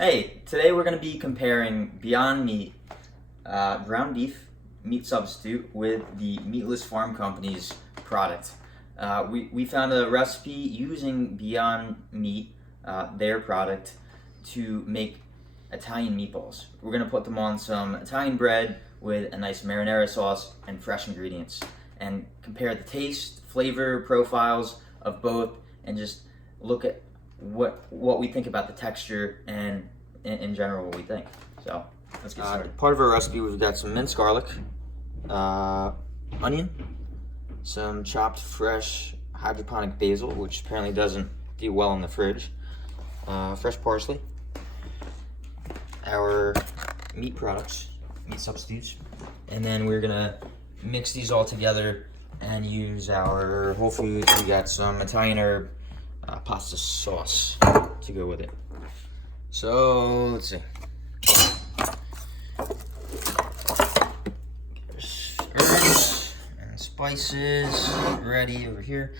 Hey, today we're going to be comparing Beyond Meat ground beef meat substitute with the Meatless Farm Company's product. We found a recipe using Beyond Meat, their product, to make Italian meatballs. We're going to put them on some Italian bread with a nice marinara sauce and fresh ingredients, and compare the taste, flavor profiles of both, and just look at what we think about the texture and in general what we think. So let's get started. Part of our recipe, we've got some minced garlic, onion, some chopped fresh hydroponic basil, which apparently doesn't do well in the fridge, fresh parsley, our meat products, meat substitutes, and then we're gonna mix these all together and use our Whole Foods. We got some Italian herb pasta sauce to go with it. So let's see. Herbs and spices ready over here.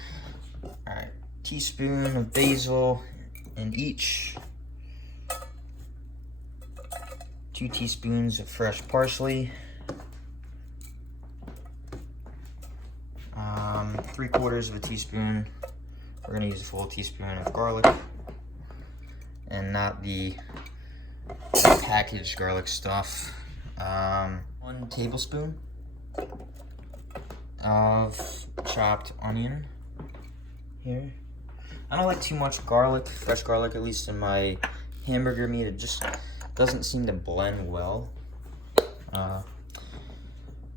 All right, teaspoon of basil in each. 2 teaspoons of fresh parsley. 3/4 of a teaspoon. We're gonna use a full teaspoon of garlic, and not the packaged garlic stuff. 1 tablespoon of chopped onion here. I don't like too much garlic, fresh garlic, at least in my hamburger meat. It just doesn't seem to blend well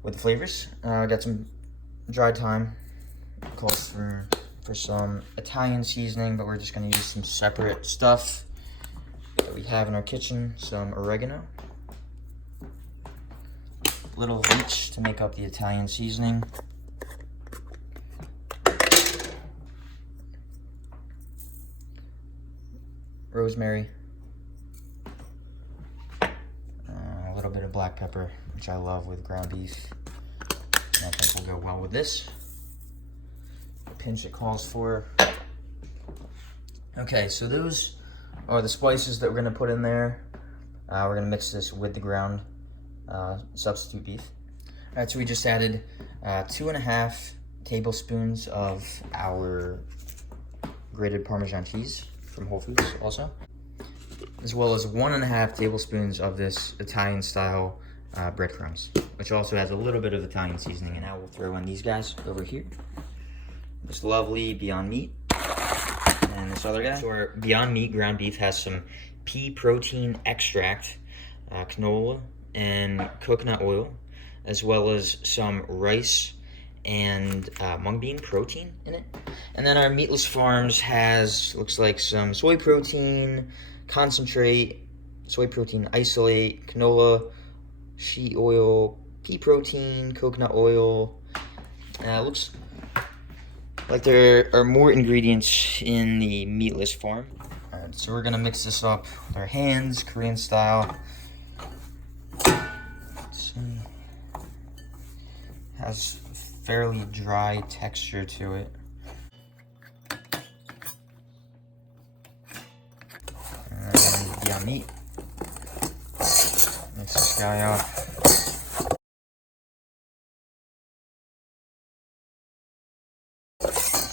with the flavors. I got some dried thyme. Calls for some Italian seasoning, but we're just going to use some separate stuff that we have in our kitchen. Some oregano, a little of each to make up the Italian seasoning. Rosemary, a little bit of black pepper, which I love with ground beef, and I think will go well with this. Pinch it calls for. Okay, so those are the spices that we're going to put in there. We're going to mix this with the ground substitute beef. All right, so we just added 2.5 tablespoons of our grated Parmesan cheese from Whole Foods also, as well as 1.5 tablespoons of this Italian style breadcrumbs, which also has a little bit of Italian seasoning. And now we'll throw in these guys over here. This lovely Beyond Meat, and this other guy. So our Beyond Meat ground beef has some pea protein extract, canola, and coconut oil, as well as some rice and mung bean protein in it. And then our Meatless Farms has, looks like, some soy protein concentrate, soy protein isolate, canola, shea oil, pea protein, coconut oil. Looks like there are more ingredients in the Meatless Farm. Alright, so we're gonna mix this up with our hands, Korean style. Let's see. Has a fairly dry texture to it. And then Beyond Meat. Mix this guy up.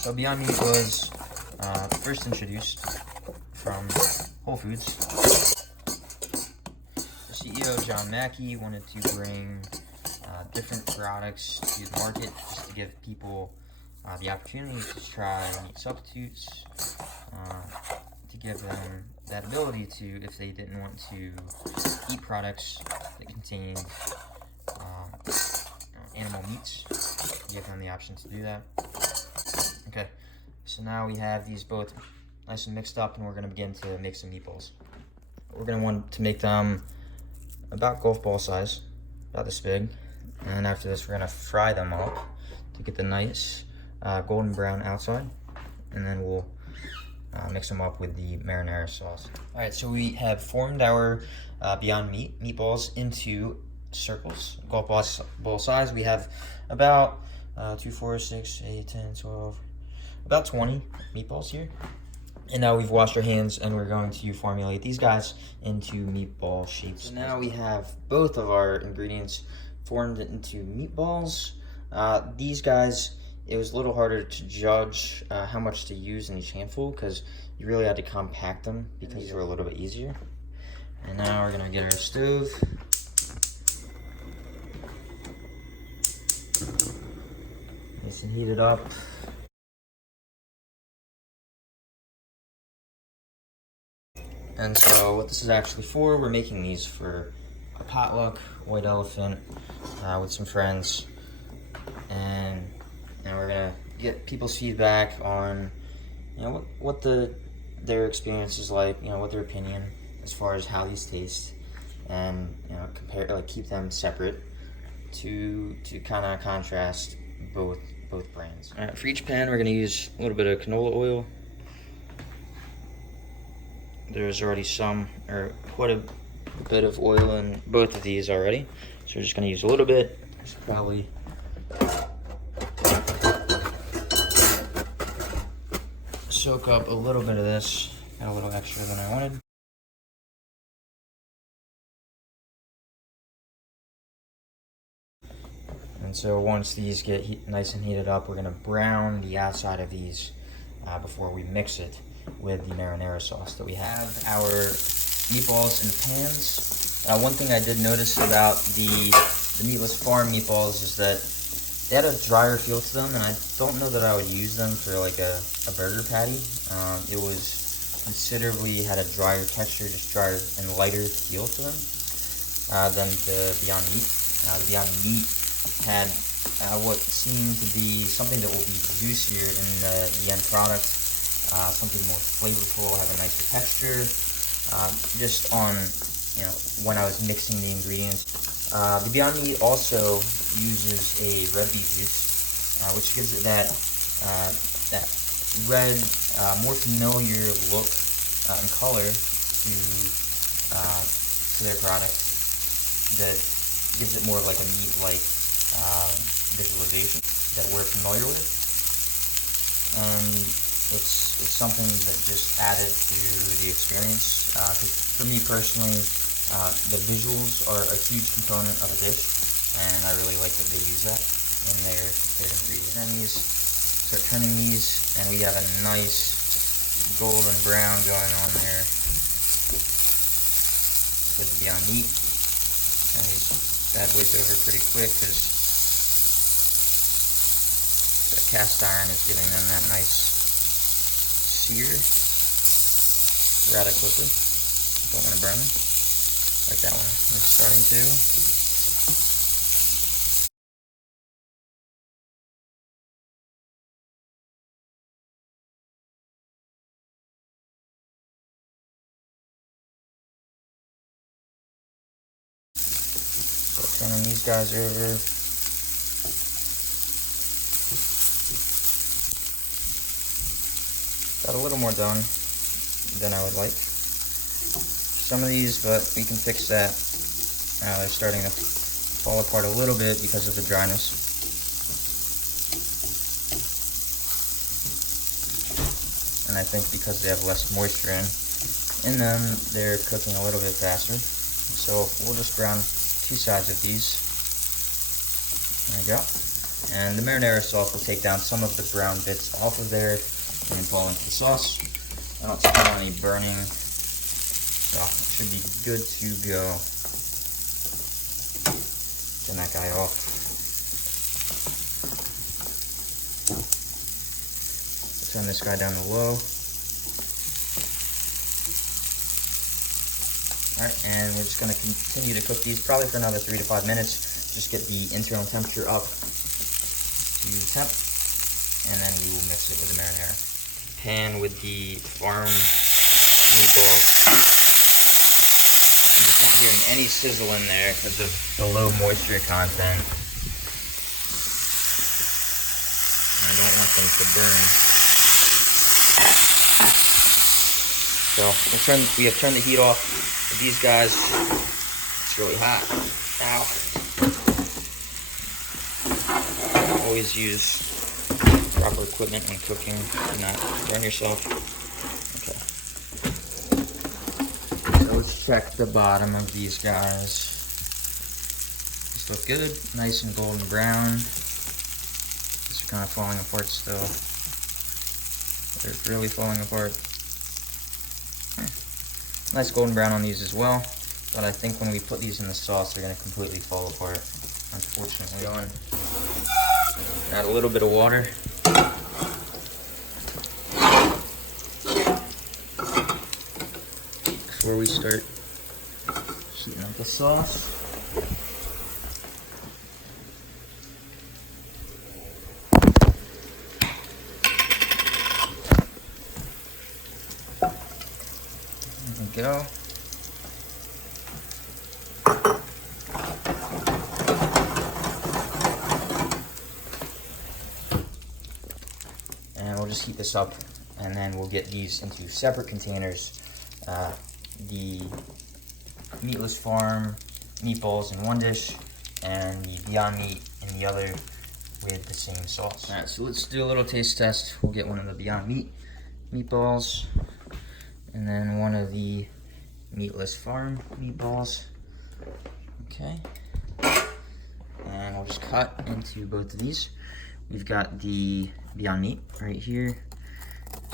So Beyond Meat was first introduced from Whole Foods. The CEO, John Mackey, wanted to bring different products to the market just to give people the opportunity to try meat substitutes, to give them that ability to, if they didn't want to eat products that contained animal meats, to give them the option to do that. Okay, so now we have these both nice and mixed up, and we're going to begin to make some meatballs. We're going to want to make them about golf ball size, about this big, and after this we're going to fry them up to get the nice golden brown outside, and then we'll mix them up with the marinara sauce. Alright, so we have formed our Beyond Meat meatballs into circles, golf ball size. We have about 2, 4, 6, 8, 10, 12, about 20 meatballs here. And now we've washed our hands and we're going to formulate these guys into meatball shapes. So now we have both of our ingredients formed into meatballs. These guys, it was a little harder to judge how much to use in each handful because you really had to compact them because these were a little bit easier. And now we're gonna get our stove. Nice and heat it up. And so what this is actually for, we're making these for a potluck, white elephant, with some friends. And we're gonna get people's feedback on, you know, what their experience is like, you know, what their opinion as far as how these taste, and you know, compare, like, keep them separate to kind of contrast both brands. All right, for each pan, we're gonna use a little bit of canola oil. There's already quite a bit of oil in both of these already, so we're just gonna use a little bit. Just probably soak up a little bit of this. Got a little extra than I wanted. And so once these get nice and heated up, we're gonna brown the outside of these before we mix it with the marinara sauce that we have. Our meatballs in pans. One thing I did notice about the Meatless Farm meatballs is that they had a drier feel to them, and I don't know that I would use them for like a burger patty. It was considerably, had a drier texture, just drier and lighter feel to them than the Beyond Meat. The Beyond Meat had what seemed to be something that will be juicier in the end product. Something more flavorful, have a nicer texture. Just on, you know, when I was mixing the ingredients. The Beyond Meat also uses a red beet juice, which gives it that red, more familiar look and color to their product. That gives it more of like a meat-like visualization that we're familiar with. And it's something that just added to the experience. Because for me personally, the visuals are a huge component of a dish, and I really like that they use that in their ingredients. And start turning these, and we have a nice golden brown going on there with the Beyond Meat. And these bad boys over pretty quick because the cast iron is giving them that nice sear rather quickly. Don't want to burn them. Like that one is starting to. So turning these guys over. Got a little more done than I would like. Some of these, but we can fix that. They're starting to fall apart a little bit because of the dryness. And I think because they have less moisture in them, they're cooking a little bit faster. So we'll just brown two sides of these. There we go. And the marinara sauce will take down some of the brown bits off of there and fall into the sauce. I don't smell any burning, so it should be good to go. Turn that guy off. Turn this guy down to low. Alright, and we're just going to continue to cook these probably for another 3 to 5 minutes. Just get the internal temperature up to temp, and then we will mix it with the marinara. Pan with the farm meatballs. I'm just not hearing any sizzle in there because of the low moisture content. I don't want them to burn. So we have turned the heat off with these guys. It's really hot. Ow. Always use proper equipment when cooking. Do not burn yourself. let's check the bottom of these guys. These look good, nice and golden brown. These are kind of falling apart still. They're really falling apart. Nice golden brown on these as well, but I think when we put these in the sauce, they're going to completely fall apart, unfortunately. Add a little bit of water. Before we start heating up the sauce. There we go. And we'll just heat this up, and then we'll get these into separate containers. The Meatless Farm meatballs in one dish, and the Beyond Meat in the other with the same sauce. Alright, so let's do a little taste test. We'll get one of the Beyond Meat meatballs, and then one of the Meatless Farm meatballs. Okay. And we'll just cut into both of these. We've got the Beyond Meat right here.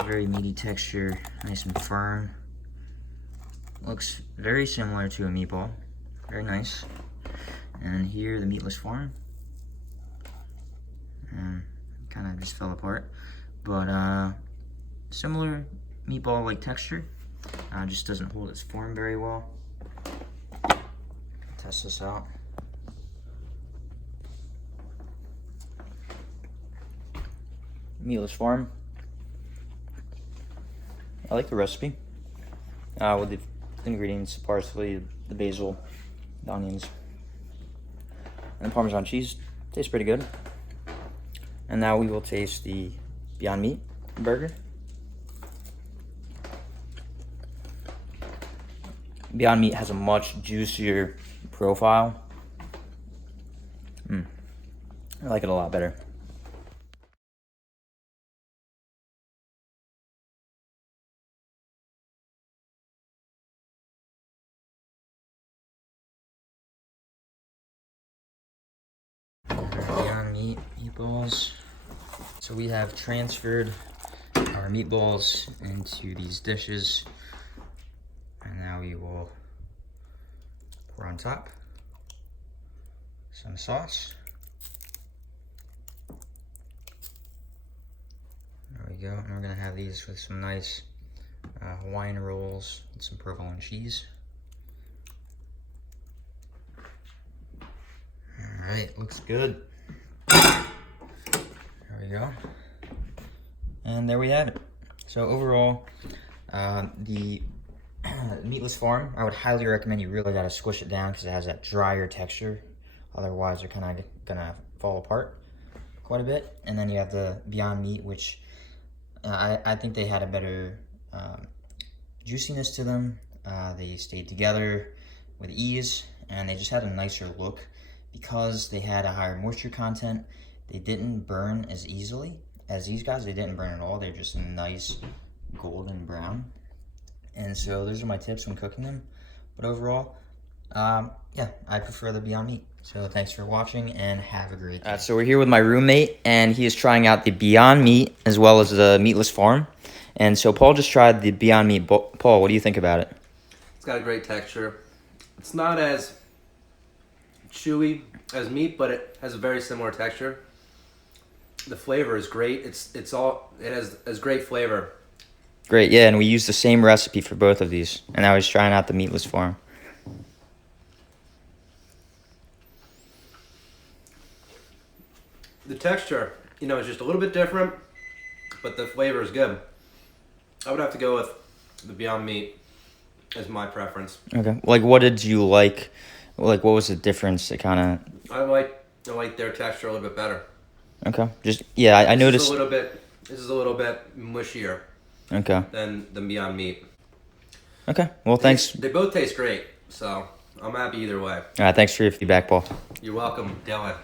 Very meaty texture, nice and firm. Looks very similar to a meatball. Very nice. And here, the Meatless Farm. Kind of just fell apart. But similar meatball-like texture. Just doesn't hold its form very well. Test this out. Meatless Farm. I like the recipe. With the ingredients, parsley, the basil, the onions, and the Parmesan cheese. Tastes pretty good. And now we will taste the Beyond Meat burger. Beyond Meat has a much juicier profile. I like it a lot better. Beyond Meat meatballs. So we have transferred our meatballs into these dishes, and now we will pour on top some sauce. There we go. And we're gonna have these with some nice Hawaiian rolls and some provolone cheese. All right, looks good. There we go. And there we have it. So overall, the Meatless Farm, I would highly recommend you really gotta squish it down because it has that drier texture. Otherwise, they're kind of gonna fall apart quite a bit. And then you have the Beyond Meat, which I think they had a better juiciness to them. They stayed together with ease, and they just had a nicer look because they had a higher moisture content. They didn't burn as easily as these guys. They didn't burn at all. They're just a nice golden brown. And so those are my tips when cooking them. But overall, yeah, I prefer the Beyond Meat. So thanks for watching and have a great day. So we're here with my roommate, and he is trying out the Beyond Meat as well as the Meatless Farm. And so Paul just tried the Beyond Meat. Paul, what do you think about it? It's got a great texture. It's not as chewy as meat, but it has a very similar texture. The flavor is great. It has great flavor. Great, yeah, and we used the same recipe for both of these. And now he's trying out the Meatless Farm. The texture, is just a little bit different, but the flavor is good. I would have to go with the Beyond Meat as my preference. Okay. Like, what did you like? Like, what was the difference? It kind of... I like their texture a little bit better. Okay. Just, yeah, I noticed... This is a little bit mushier. Okay. Than the Beyond Meat. Okay. Well, thanks. They both taste great, so I'm happy either way. All right. Thanks for your feedback, Paul. You're welcome, Dylan.